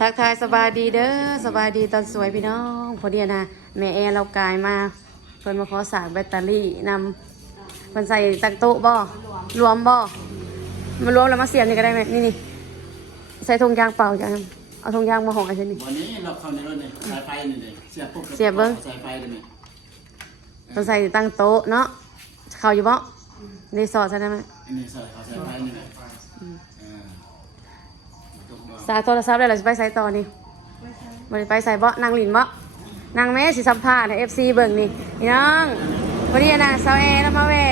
ทักทายสบายดีเด้อสบายดีตอนสวยพี่น้องพอดีนะแม่แอร์เรากายมาเพิ่นมาขอสากแบตเตอรี่นำเพิ่นใส่ตั้งโต๊ะบ่รวมบ่มารวมแล้วมาเสียบนี่ก็ได้ไหมนี่ใส่ธงยางเปล่าจ้ะเอาธงยางมาห่อไอ้เช่นนี้วันนี้เราเข้าในรถเนี่ยสายไฟนี่เลยเสียบปุ๊บ เสียบเบิ้ง สายไฟเลยไหม เพิ่นใส่ตั้งโต๊ะเนาะเข้าอยู่บ่รีสอร์ทใช่ไหม อันนี้สายไฟนี่เลย สายโทรศัพท์ได้หรือไปใส่ต่อนี่บ่ได้ไปใส่บ่นั่งหลินบ่นั่งแม่สิสัมภาษณ์ให้ FC เบิ่งนี่พี่น้องวันนี้นะเซาเอแล้วมาแว่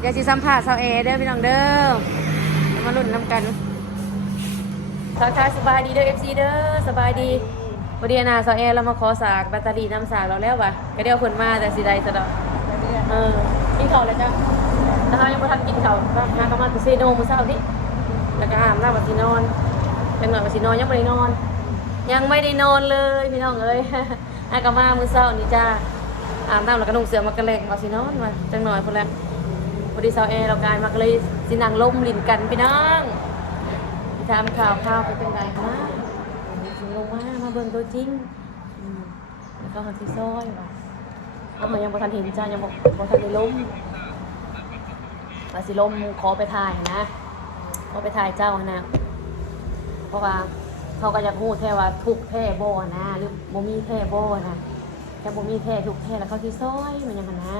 เดี๋ยวสิสัมภาษณ์เซาเอเด้อพี่น้องเด้อมาลุ้นนำกันทักทายสบายดีเด้อ FC เด้อสบายดีวันนี้นะเซาเอเรามาขอสากแบตเตอรี่น้ำสากเราแล้วว่ะก็เดี๋ยวเพิ่นมาแต่สิได้ซะดอกกินข้าวแล้วจ้ะแต่เฮายังบ่ทันกินข้าวหากำลังไปเซโนมื้อเช้านี้แล้วก็อาบน้ำว่าสินอนจังหน่อยว่าสินอนยังไม่ได้นอนเลยพี่น้องเอ้ย อากามามื้อเช้านี่จ้าอาบน้ำแล้วก็นุ่งเสื้อมากระแลงว่าสินอนมาจังหน่อยพุ่นแหละพอดีเช้าเรากายมาก็เลยสินั่งลมลิ้นกันพี่น้องถามข่าวไปเป็นไงมาสิลงมาเบิ่งตัวจริงแล้วก็หันสิซอยว่าเอายังบ่ทันเห็นจ้ายังบ่ทันได้ลมว่าสิลมขอไปถ่ายนะขอไปถ่ายเจ้านะเพราะว่าเขาก็อยากพูดแค่ว่าทุกแท้บ่นะหรือบ่มีแท้บ่นะแค่บ่มีแท้ทุกแท้แล้วเขาสิซอยมันยังมันนะ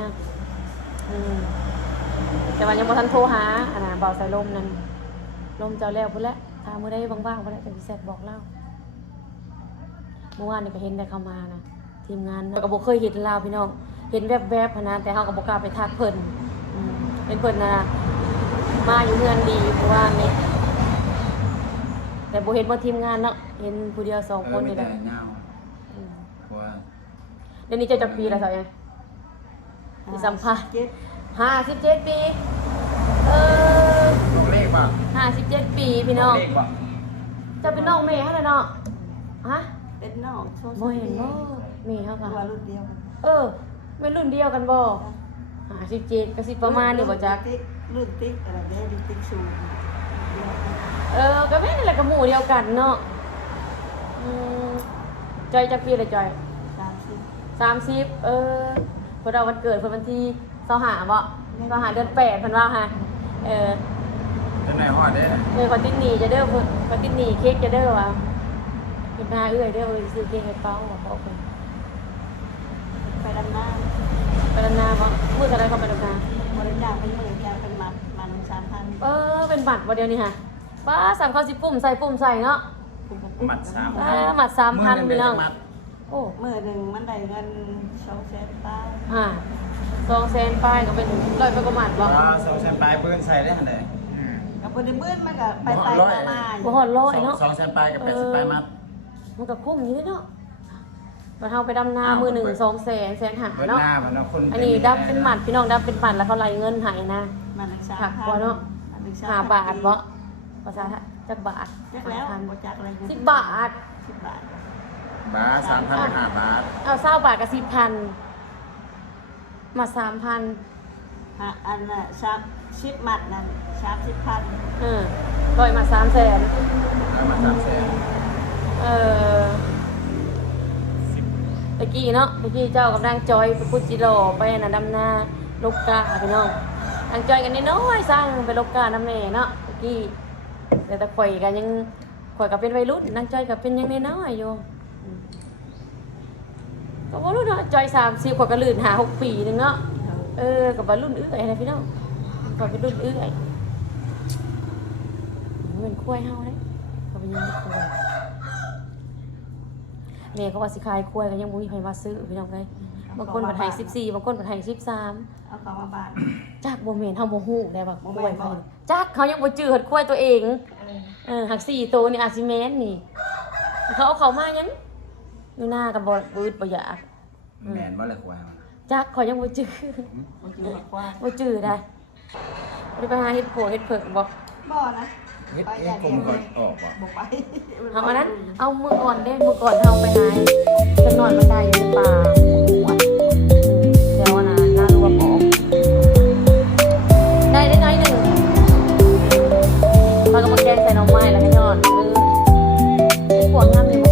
แต่ว่ายังบ่ทันโทรหาอันน่ะเบาใส่ลมนั่นลมเจ้าแล้วพุ่นแหละถ้ามื้อใดว่างๆพุ่นแหละจะสิแซ่บบอกเล่าเมื่อวานนี่ก็เห็นได้เข้ามานะทีมงานก็บ่เคยเห็นลาวพี่น้องเห็นแวบๆพะนะแต่เฮาก็บ่กล้าไปทักเพิ่นเป็นเพิ่นน่ะมาอยู่เฮือนดีเพราะว่านี่แต่บ่เห็นว่าทีมงานเนาะเห็นผู้เดียว2คนนี่แหละเดี๋ยวนี้จะปีแล้วสาวยังมีสัมภาษณ์57 ปีลงเลขป่ะ57 ปีพี่น้องจะเป็นน้องแม่แล้วเนาะฮะเป็นน้องบ่เห็นบ่แม่เฮาก็ว่ารุ่นเดียวกันเป็นรุ่นเดียวกันบ่57ก็สิประมาณนี้บ่จักรุ่นติ๊กอะไรเด้รุ่นติ๊กสูงก็แม่นี่แหละกับหมู่เดียวกันเนาะจอยจักปีเลยจอย30เพิ่นเอาวันเกิดเพิ่นวันที่25บ่25เดือน8เพิ่นว่าฮะเป็นไหนฮอดเด้ขอติดหนี้จะเด้อเพิ่นขอติดหนี้เค้กจะเด้อว่าเพิ่นหาเอื้อยเด้อซื้อเค้กให้เป้าว่าเป้าเพิ่นไปดำน้าบ่มื้อเท่าใดเขาไปดำนาบริจาคเป็นหมื่นจาคเป็นมัน3,000เป็นบัตรบ่เดียวนี้ค่ะป้าสั่งเขาสิปุ่มใส่เนาะหมัดหมัด 3,000พี่น้องโอ้มื้อนึงมันได้เงิน200,000ป้าย200,000ป้ายก็เป็น100กว่าหมัดบ่200,000ปลายปืนใส่ได้หั่นเด้ก็บ่ได้มื้อมันก็ไปมาบ่ฮอด100เนาะ200,000ปลายกับ80ปลายมัดมันก็คุ้มอยู่เนาะบ่เฮาไปดำนามื้อนึง200,000 150,000เนาะอันนี้ดับเป็นหมัดพี่น้องดับเป็นหมัดแล้วเขาไล่เงินให้นะมันหักบ่เนาะ5 บาทบ่ภาษาจักบาทจักแล้วบ่จักอะไร10 บาท10 บาทบาท 3,000 เป็น5 บาทเอา20 บาทกับ 10,000 มา 3,000อันน่ะ10มัดนั่น30,000ต่อยมา 300,000มา 300,000ตะกี้เนาะตะกี้เจ้ากับนางจอยไปพุทธจิโร่ไปน่ะดำนาลกกาพี่น้องนางจอยกันน้อยๆสร้างไปลกกาน้ำแม่เนาะตะกี้แต่ข่อยกันยังข่อยก็เป็นวัยรุ่นนางจอยก็เป็นยังน้อยๆอยู่ก็บ่รู้เนาะจอย30ข่อยก็ลื่น5-6 ปีนึงเนาะก็บ่รุ่นอื้อยนะพี่น้องข่อยเป็นรุ่นอื้อยเหมือนควายเฮาเด้ก็เป็นยังควายแม่เขาว่าสิขายควายก็ยังบ่มีใครมาซื้อพี่น้องเอ้ยบางคนก็ให้14บางคนก็ให้13เอาของมาบาทจักบ่แม่นเฮาบ่ฮู้ได้ว่าควายเพิ่นจักเขายังบ่จื้อควายตัวเองหัก4ตัวนี่อาจสิแม่นนี่เขาเอาเข้ามายังอยู่หน้าก็บ่บืดบ่อยากแม่นบ่เลยควายจักเขายังบ่จื้อบ่จื้อได้ไปหาเฮ็ดโผเฮ็ดเผิกบ่นะเฮ็ดผมก่อนออกบ่ไปเอาอันนั้นเอามื้อก่อนเด้มื้อก่อนเฮาไปหาจักหน่อยมันได้อยู่ในป่าเดี๋ยวนะน่ารวมออกได้น้อยหนึ่งปลากระป๋องแกงใส่หน่อไม้แล้วก็ยอดพวกงามอยู่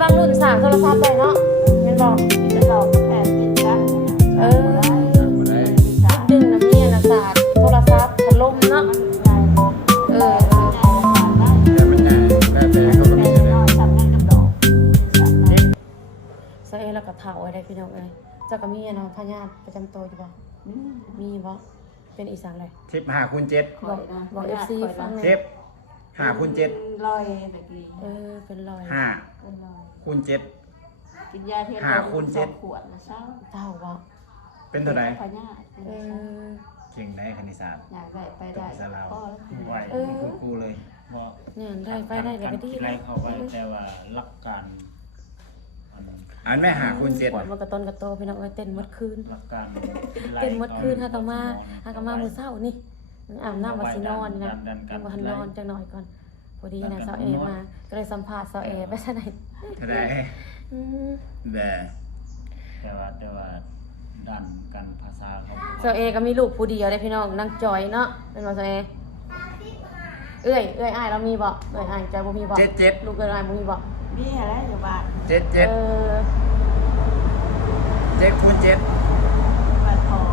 บางรุ่นสากโทรศัพท์ได้เนาะแม่นบอก จะหลอกแผนติดกัน เออ บ่ได้ ดึงน้ำเมียนะสากโทรศัพท์พัดลมเนาะเออ แต่มันใหญ่แต่เขาก็มีอยู่แล้ว เสยแล้วก็เฒ่าอะไรพี่น้องเอ้ยเจ้าก็มีอันพญาติประจำตัวอยู่บ่มีบ่เป็นอีสานอะไร ทิป5คูณ7 บอก FC ฟังหน่อย เทป5คูณ7 ลอยตะกี้ เป็นรอย 5 เป็นลอย คูณ7 กินยาเทียม 5คูณ7 ขวดนะเช้า เฒ่าบ่ เป็นเท่าไหร่ พญา เออ เก่งได้คณิตศาสตร์ อยากได้ไปได้พ่อ ไหว คุณครูเลย เพราะ เนี่ยได้ไปได้เลยก็ดี ไรเข้าไปแต่ว่าหลักการมัน อันแม่5คูณ7 ปวดมันกระต้นกระโตพี่น้องเอ้ยเต้นหมดคืน หลักการ เต้นหมดคืนฮากามามื้อเช้านี่อาบน้ำมาสินอนนะยังบ่ทันนอนจังหน่อยก่อนพอดีนะเซาเอมาก็เลยสัมภาษณ์เซาเอไปซะไหน เท่าไหร่แบ แต่ว่าดันกันภาษาเขา เซาเอก็มีลูกผู้เดียวได้พี่น้องนางจอยเนาะเป็นบ่เซาเอเอ้ยอ้ายเรามีบ่เอ้ยอ้ายจอยบ่มีบ่ 7 ลูกเอ้ยอ้ายบ่มีบ่ มีอะไรอยู่บ้าน 7 เอ 7 7คูณ7 บ้านทอง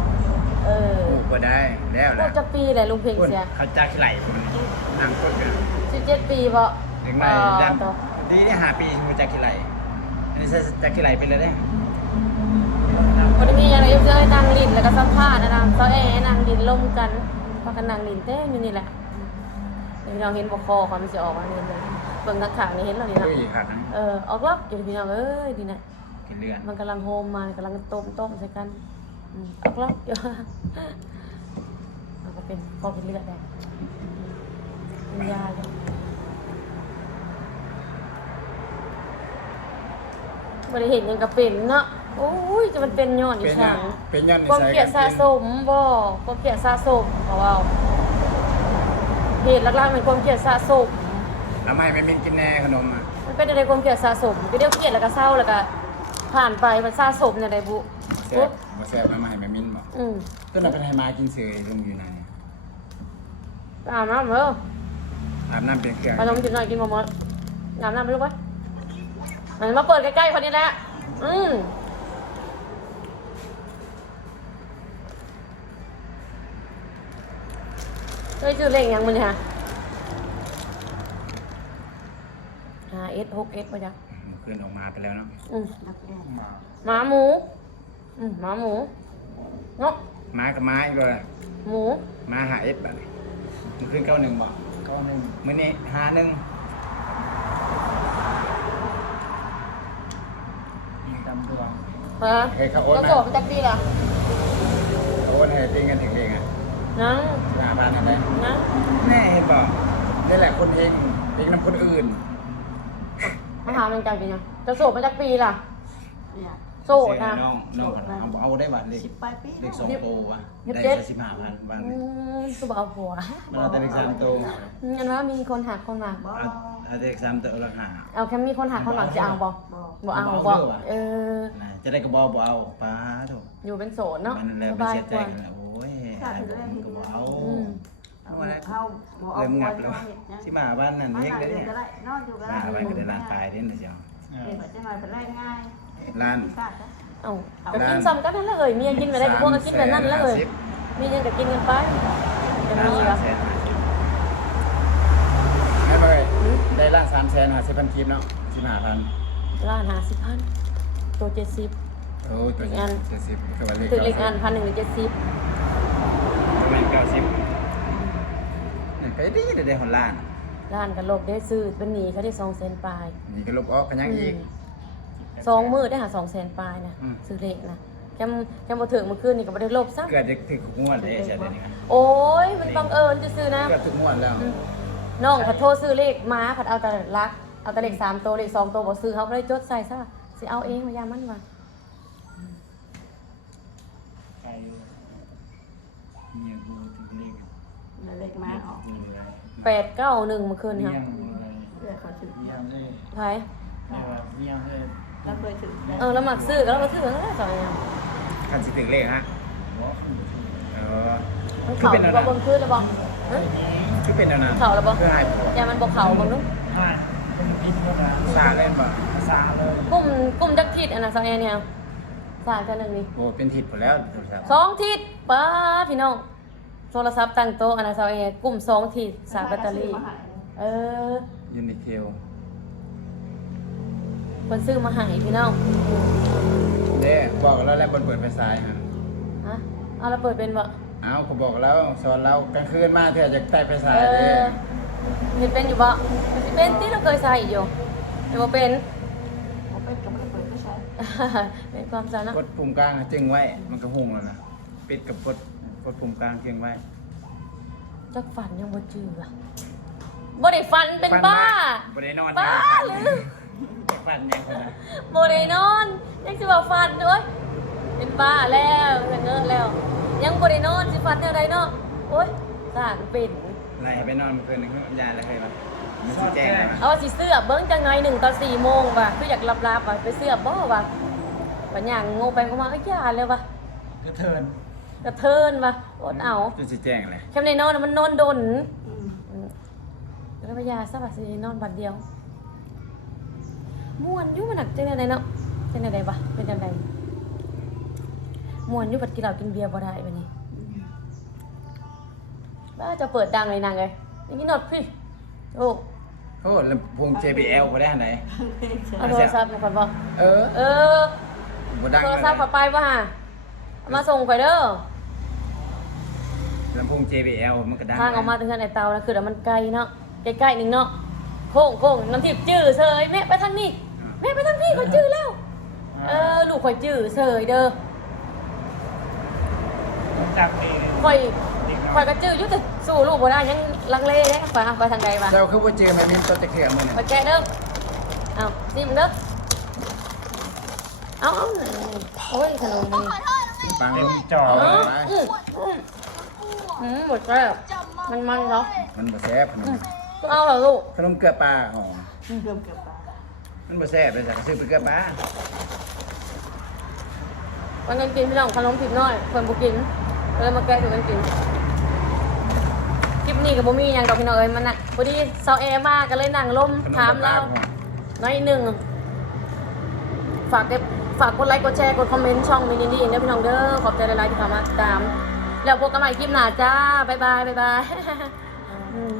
เออ บ่ได้แล้ว ลู นะ กจักปีแหละลุงเพ่งเสีย เขาจักไหลคนนั่งคนกัน 17ปีบ่ เด็กใหม่ดันดีได้5ปีมูจักขี้ไหลอันนี้จักขี้ไหลไปเลยได้ บ่ได้มีหยังเลยเอ้ยนั่งลิ้นแล้วก็สัมภาษณ์นะเซาเอนั่งลิ้นลมกันพากันนั่งลิ้นเต้อยู่นี่แหละพี่น้องเห็นบ่คอความมันสิออกมาเห็นเลยเบิ่งข้างๆนี่เห็นแล้วนี่ ดู เนาะ อีกครับนะ ออกรับอยู่พี่น้องเอ้ยดีนะ กินเลือด มันกำลังโฮมมากำลังต้มใส่กันออกรับอยู่มันก็เป็นพอกินเลือดได้เป็นยาเลยบริเห็นยังกับเป็นเนาะโอ้ยจะมันเป็นย้อนอีช่าง เป็นย้อน ความเกลียดสะสมบ่ความเกลียดสะสมเขาว่าเหตุหลักๆเป็นความเกลียดสะสม ทำไมไม่มินกินแน่ขนมอ่ะ มันเป็นอะไรความเกลียดสะสมก็เดี๋ยวเกลียดแล้วก็เศร้าแล้วก็ผ่านไปมันสะสมในใดบุ แซ่บบ่แซ่บน้ำไม่ไม่มินบอก อืม ต้นนั้นเป็นไฮมากินเสยลุงอยู่ไหน อาบน้ำเด้อ อาบน้ำเป็นเครื่อง ไปลงกินหน่อยกินหมดอาบน้ำไปลูกวะมันมาเปิดใกล้ๆคนนี้แหละเฮ้ยชื่อเล่งยังมันเนี่ยฮะ 5S 6S ป่ะจ๊ะ เมื่อคืนออกมาไปแล้วเนาะ นักแก่ มา หมาหมูหมาหมูเนาะ ม้ากับม้าอีกเลย หมู ม้าหาเอฟแบบนี้เมื่อคืน91บอก ก็หนึ่ง มื้อนี้51 มีตำตัว ฮะ เฮ้ยเขาโอน ก็ มา โกรธมันจักดีล่ะ เขาโอนให้ตีเงินถึงเองอ่ะ นัง 5 บาทนั่นแหละ นัง แน่เห็นบอกนี่แหละคนเองเองนำคนอื่น มาหามันจังจริงยังจะโสดมาจักปีล่ะ เนี่ย โสดนะ น้องเอาได้บัตรเลข 10 ปลายปี เลข2โตวะ ยี่สิบ ได้ เจ็ด 15,000บาท สุบเอาผัว มันเอาแต่เลข3โตว งั้นว่ามีคนหักคนมา บ่ เอาแต่เลข3โตวราคา เอาแค่มีคนหักคนหลังจะเอาบ่ บ่ บ่เอา บ่ บ่ เอาเด้อว่ะ นะจะได้กระบอกบ่เอาป้าโถ อยู่เป็นโสดเนาะ มันแล้ว ส ไป บาย เสีย ก ใจ ว่า กันแล้วโอ้ยก็บ่เอา อืม เอาอะไร เข้าบ่เอา เริ่ม บ่ งั เอา บแล้ว เฮ็ดหยัง ที่มาบ้านนั่น มา เรียก หา ได้ อยู่ เนี่ย ก็ได้นอนอยู่ก็ มา ได้ ไว้ก็ได้ร้านตายเด่นเดียว เฮ็ดว่าจะหน่อยเป็นไรง่าย ร้าน ขาดนะ เอาก็กินซ้ำกันนั่นแหละเอ่ยเมียกินไปได้กับพวกก็กินแบบนั้นแล้วเอ่ยมียังก็กินกันไปจะมีวะ ไม่ไปได้ร้าน350,000คลิปเนาะ15,000 ร้าน50,000ตัว70 โอ้ตัว อีกอัน 70คือว่าเลข ตึกเล็กอัน1,170 ประมาณ90นี่ไปดีได้หนล้าน ร้านก็ลบได้ซื้อเป็นหนี้เขาได้200,000ปลาย นี่ก็ลบออกกันยังอีก 2 มื้อได้หา200,000ปลายนะซื้อเลขนะแค่บ่ถึงเมื่อคืนนี่ก็บ่ได้ลบซะ เกิดจะถึงงวดเลยใช่ไหมนี่ครับ โอ้ยมันบังเอิญจะซื้อนะ เกิดทุกงวดแล้ว น้องผัดโทรซื้อเลขม้าผัดเอาแต่ลักเอาแต่เลข3ตัวเลข2ตัวบ่ซื้อเขาก็เลยจดใส่ซะสิเอาเองพยายามมันว่า ใครเมียกูถึงเล็ก เล็กมาออก กูเลย 891เมื่อคืน เมี ค่ะ ยงอะไร เพื่อเขาถึง เมียงเลย ไผ ไม่ว่าเมียงเลย แล้วเคยถึง แล้วมักซื้อก็แล้วก็ซื้อก็ได้ซอยอ่ะ คันสิถึงเลขฮะ หัวขึ้น เออ มัน คือ เข้า เป็น บ่ อะไร เบิ่งคืนแล้วบ่ฮะ คือเป็นอะไร เข้าแล้วบ่ คือหายปวด อย่ามันบ่เข้าเบิ่งดู ใช่เป็นกินก็ได้ ซาเล่นบ่ สาเลย กลุ่มจักทิศอันน่ะซาวแอร์เนี่ยสร้างกันหนึงนี่ โอ้เป็นทิศหมดแล้วโทรศัพท์ 2ทิศป้าพี่น้องโทรศัพท์ตั้งโต๊ะอันน่ะซาวแอร์กลุ่ม2ทิศสายแบตเตอรี่เออ ยูนิเทล เพิ่นซื้อมาให้พี่น้อง เด้บอกแล้วแล้วเปิดไฟฉายฮะ ฮะเอาแล้วเปิดเป็นบ่ เอาก็บอกแล้วสอนเรากลางคืนมาเธอจะใต้ไฟฉาย เอ เด้ อเห็นเป็นอยู่บ่สิเป็นที่เราเคยใส่อยู่แต่บ่เป็น เอาไปก็ไม่ได้เปิดไม่ใช่ เป็นความสานะ กดปุ่มกลางจึงไว้มันก็หุ่งแล้วนะปิดกับกดปุ่มกลางจึงไว้ จักฝันยังบ่จืออะบ่ได้ฝันเป็นบ้า บ่ได้นอน บ้าหรือ ฟันยังคนนะ บ่ได้นอนยังสิว่าฝันด้วยเป็นบ้าแล้วเงอะแล้ว ยังบ่ได้นอนสิฝันแนวใดเนาะโอ๊ยสร้างเป็น ไล่ไปนอนเมื่อคืนนึงยายแล้วเคยปะมันสิแจ้งเลย เอาว่าสิเสื้อเบิ่งจังหน่อย1 ตอน 4 โมงว่ะคืออยากลับๆว่ะไปเสื้อบ่ว่ะบัดย่างงงไปก็มาเอ้ยอย่าเลยว่ะ ก็เทิน กระเทินว่ะอดเอา จะสิแจ้งเลย แค่ในนอนน่ะมันนอนดน อืม แล้วพยาสบัดสินอนบัดเดียวม่วนอยู่มันหนักจังไดเนาะจังไดวะเป็นจังไดม่วนอยู่บัดกินเหล้ากินเบียร์บ่ได้บัดนี้บ้าจะเปิดดังเลยนางเอ้ยอย่างนี้นอดพี่โอ้ โอ้ลำโพง JBL บ่ได้อันไหน เอาโทรศัพท์มาก่อนบ่ เออ เออ บ่ดัง โทรศัพท์เข้าไปบ่ฮะเอามาส่งไปเด้อ ลำโพง JBL มันก็ดัง ทางออกมาถึงไอ้เตาแล้วคือเดี๋ยวมันไกลเนาะใกล้ๆนึงเนาะโค้งน้ำทิพย์จื้อเสยแม่ไปทางนี้แม่ไปทางนี้ข่อยจื้อแล้วลูกข่อยจื้อเสยเด้อ จับเอง ข่อยก็จื้ออยู่แต่สู้ลูกบ่ได้ยังลังเลเด้ไปทางใดวะ เจ้าคือบ่เจอแม่มินตัวตะเกียบมื้อนี้ ไปแกะเด้อเอาซิมเด้อเอาโอ้ยขนมนี่ ฟัง เต็ ลู ม ก จอ เอา เลย ไป หมดแล้วมันเนาะ มันบ่แซ่บขนม ก็เอาเหรอลูก ขนมเกลือปลาหอม เกือบเกือบปลา มันบ่แซ่บเลยจ้ะซื้อไปเกลือปลา วันนั้นกินพี่น้องขนมผิดน้อยคนบุกินเลยมาแกะถูกกันกินคลิปนี้กับบ่มีอย่างดอกพี่น้องเอ้ยมันน่ะพอดีเซาแอร์มากก็เลยนั่งลม ขนม ถาม เกลือปลา เรา หอม น้อยหนึ่งฝากกดไลค์กดแชร์กดคอมเมนต์ช่องมินิดี้นะพี่น้องเด้อขอบใจหลายๆที่เข้ามาติดตาม แล้วพบกันใหม่คลิปหน้าจ้าบ๊ายบาย อืม